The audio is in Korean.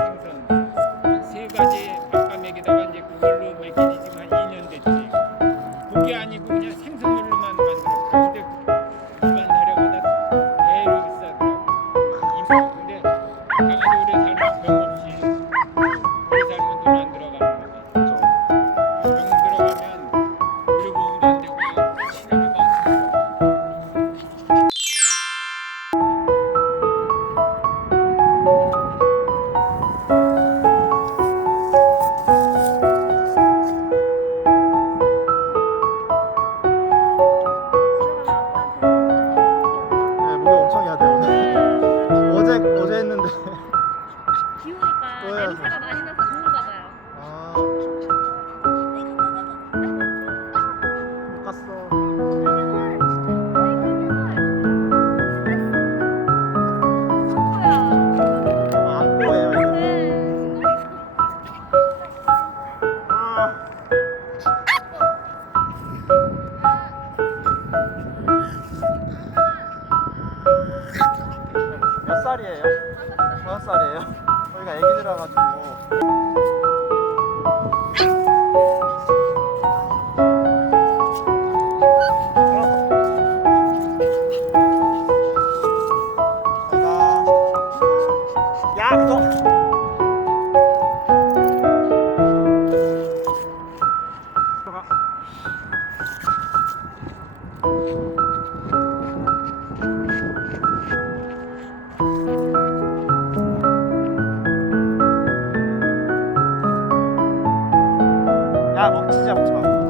생선 세 가지 밥감액에다가 이제 그걸로 먹이지 지금 2년 됐지. 그게 아니 기우니까 네. 냄새가 많이 나서 좋은가 봐요. 아. 네, 아. 아. 몇 살이에요? 다섯 살이에요? 저희가 애기들아 가지고. 야, 너. 야 먹지 마 먹지 마.